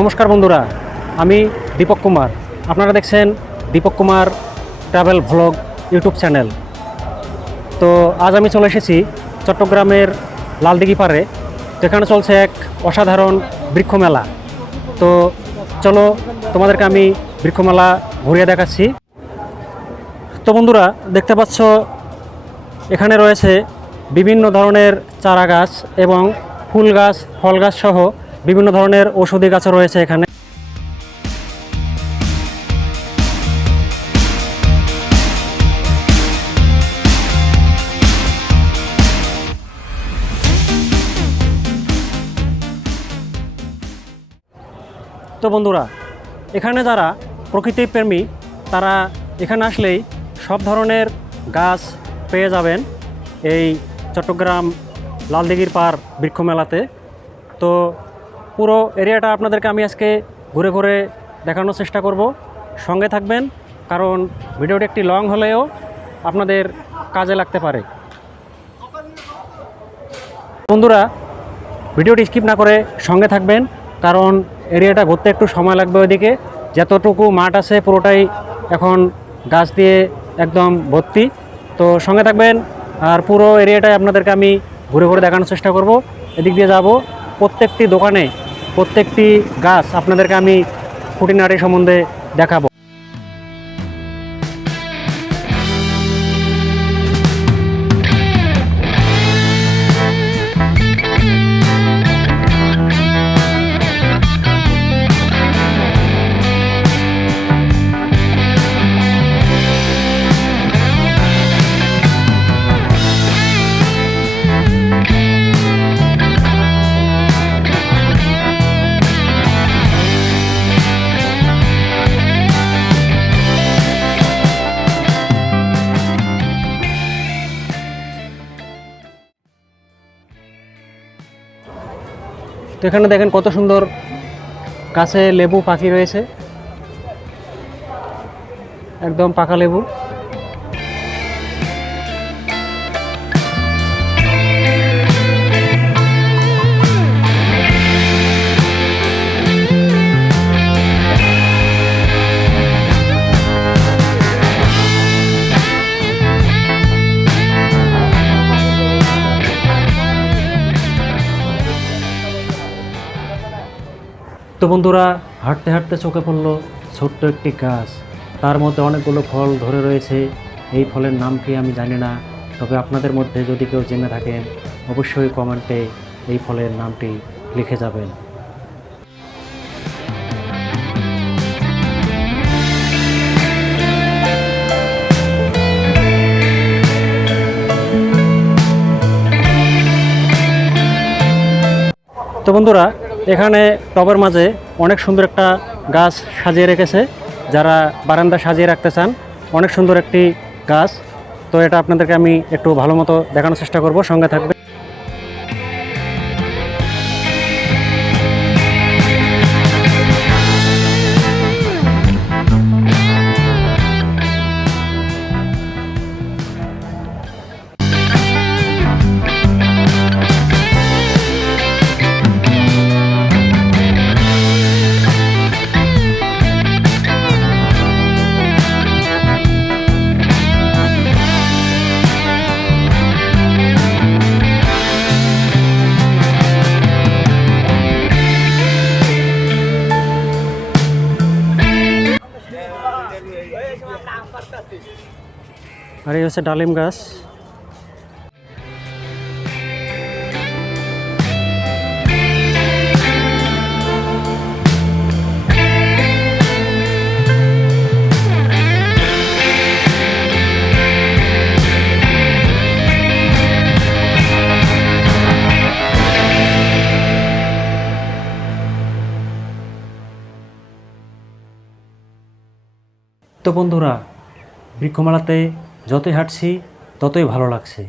নমস্কার বন্ধুরা, আমি দীপক কুমার। আপনারা দেখছেন Deepak Kumar travel vlog YouTube channel. তো আজ আমি চলে এসেছি চট্টগ্রামের লালদিঘি পাড়ে, যেখানে চলছে এক অসাধারণ বৃক্ষমেলা। তো চলো তোমাদেরকে আমি বৃক্ষমেলা ঘুরিয়ে দেখাচ্ছি। তো বন্ধুরা, দেখতে পাচ্ছ, এখানে রয়েছে বিভিন্ন ধরনের চারা গাছ এবং ফুল গাছ ফল গাছ সহ বিভিন্ন ধরনের ঔষধি গাছও রয়েছে এখানে। তো বন্ধুরা, এখানে যারা প্রকৃতি প্রেমী, তারা এখানে আসলেই সব ধরনের গাছ পেয়ে যাবেন এই চট্টগ্রাম লালদিঘির পার বৃক্ষ মেলাতে তো পুরো এরিয়াটা আপনাদেরকে আমি আজকে ঘুরে ঘুরে দেখানোর চেষ্টা করব। সঙ্গে থাকবেন, কারণ ভিডিওটি একটি লং হলেও আপনাদের কাজে লাগতে পারে। বন্ধুরা, ভিডিওটি স্কিপ না করে সঙ্গে থাকবেন, কারণ এরিয়াটা ঘুরতে একটু সময় লাগবে ওইদিকে। যতটুকু মাঠ আছে পুরোটাই এখন গাছ দিয়ে একদম ভর্তি। তো সঙ্গে থাকবেন, আর পুরো এরিয়াটায় আপনাদেরকে আমি ঘুরে ঘুরে দেখানোর চেষ্টা করব। এদিক দিয়ে যাব, প্রত্যেকটি দোকানে প্রত্যেকটি গাছ আপনাদেরকে আমি খুঁটিনাটি সম্বন্ধে দেখাবো। তো এখানে দেখেন কত সুন্দর কাছে লেবু পাখি রয়েছে। একদম পাকা লেবু। তো বন্ধুরা, হাঁটতে হাঁটতে চোখে পড়ল ছোট্ট একটি গাছ। তার মধ্যে অনেকগুলো ফল ধরে রয়েছে। এই ফলের নাম কি আমি জানি না, তবে আপনাদের মধ্যে যদি কেউ জেনে থাকেন, অবশ্যই কমেন্টে এই ফলের নামটি লিখে যাবেন। তো বন্ধুরা এখানে টবের মাঝে অনেক সুন্দর একটা গাছ সাজিয়ে রেখেছে। যারা বারান্দা সাজিয়ে রাখতে চান, অনেক সুন্দর একটি গাছ। তো এটা আপনাদেরকে আমি একটু ভালো মতো দেখানোর চেষ্টা করব। সঙ্গে থাকবে আর এই হচ্ছে ডালিম গাছ তো বন্ধুরা বৃক্ষমেলাতে যতই হাঁটছি, ততই ভালো লাগছে।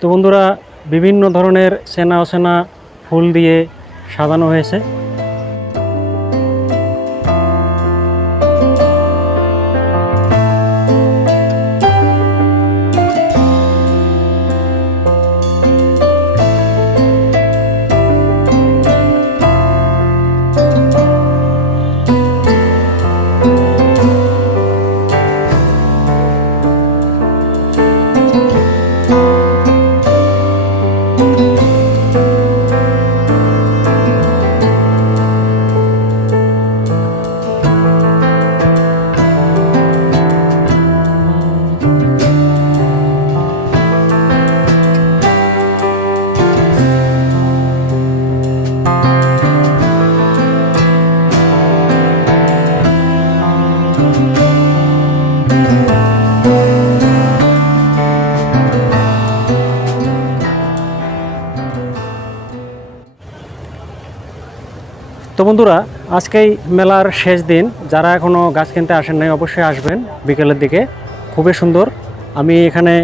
তো বন্ধুরা, বিভিন্ন ধরনের সেনা অসেনা ফুল দিয়ে সাজানো হয়েছে। তো বন্ধুরা, আজকেই মেলার শেষ দিন। যারা এখনও গাছ কিনতে আসেন নাই, অবশ্যই আসবেন বিকেলের দিকে। খুবই সুন্দর। আমি এখানে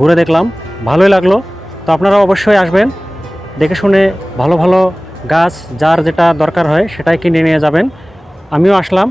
ঘুরে দেখলাম, ভালোই লাগল। তো আপনারা অবশ্যই আসবেন, দেখে শুনে ভালো ভালো গাছ, যার যেটা দরকার হয়, সেটাই কিনে নিয়ে যাবেন। আমিও আসলাম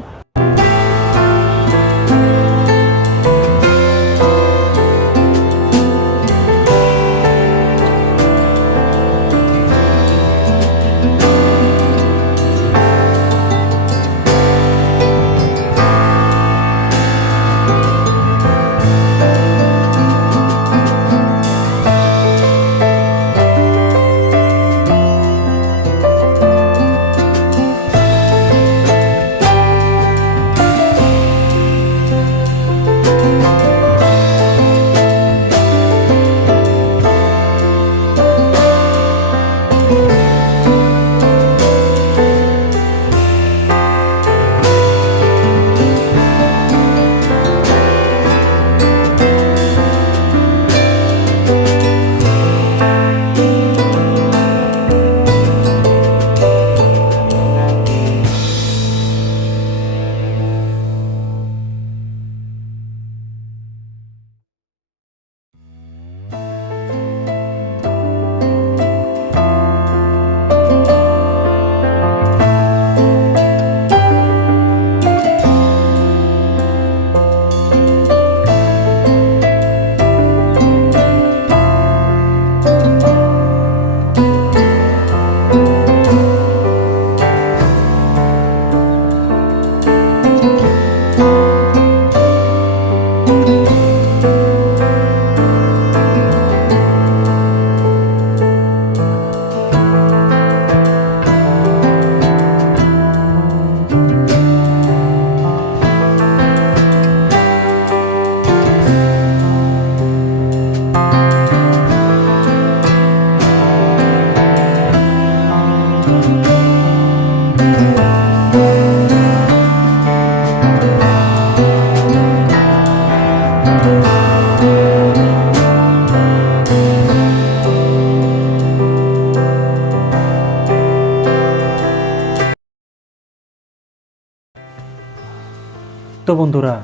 তো বন্ধুরা,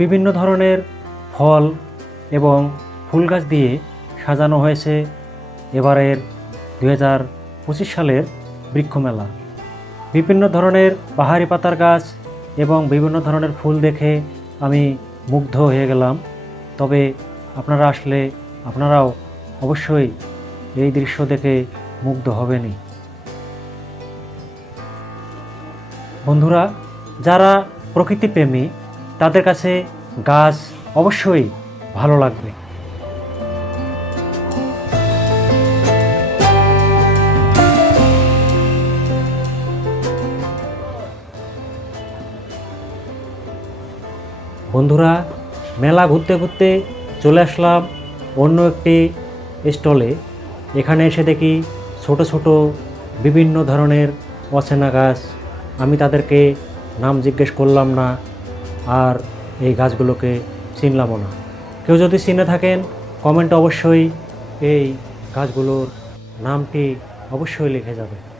বিভিন্ন ধরনের ফল এবং ফুল গাছ দিয়ে সাজানো হয়েছে এবারের দুই হাজার পঁচিশ সালের বৃক্ষমেলা। বিভিন্ন ধরনের পাহাড়ি পাতার গাছ এবং বিভিন্ন ধরনের ফুল দেখে আমি মুগ্ধ হয়ে গেলাম। তবে আপনারা আসলে, আপনারাও অবশ্যই এই দৃশ্য দেখে মুগ্ধ হবেনি বন্ধুরা, যারা প্রকৃতিপ্রেমী, তাদের কাছে গাছ অবশ্যই ভালো লাগবে। বন্ধুরা, মেলা ঘুরতে ঘুরতে চলে আসলাম অন্য একটি স্টলে। এখানে এসে দেখি ছোট ছোট বিভিন্ন ধরনের অচেনা গাছ। আমি তাদেরকে নাম জিজ্ঞেস করলাম না আর এই গাছগুলোকে চিনলামও না। কেউ যদি চিনে থাকেন কমেন্ট অবশ্যই এই গাছগুলোর নামটি অবশ্যই লিখে যাবে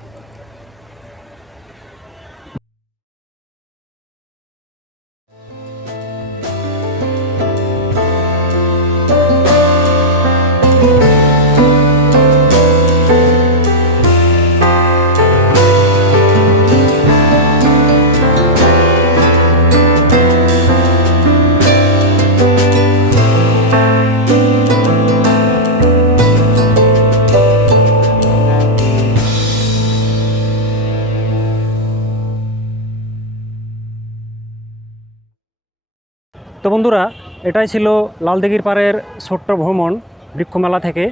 বন্ধুরা, এটাই ছিল লালদিঘির পাড়ের ছোট্ট ভ্রমণ বৃক্ষমেলা থেকে।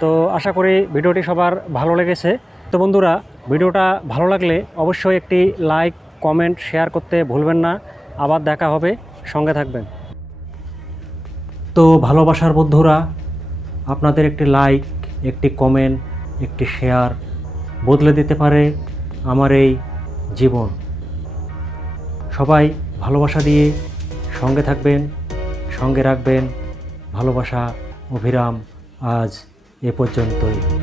তো আশা করি ভিডিওটি সবার ভালো লেগেছে। তো বন্ধুরা, ভিডিওটা ভালো লাগলে অবশ্যই একটি লাইক, কমেন্ট, শেয়ার করতে ভুলবেন না। আবার দেখা হবে, সঙ্গে থাকবেন। তো ভালোবাসার বন্ধুরা, আপনাদের একটি লাইক, একটি কমেন্ট, একটি শেয়ার বদলে দিতে পারে আমার এই জীবন। সবাই ভালোবাসা দিয়ে সঙ্গে থাকবেন সঙ্গে রাখবেন। ভালোবাসা অভিরাম আজ এ পর্যন্তই।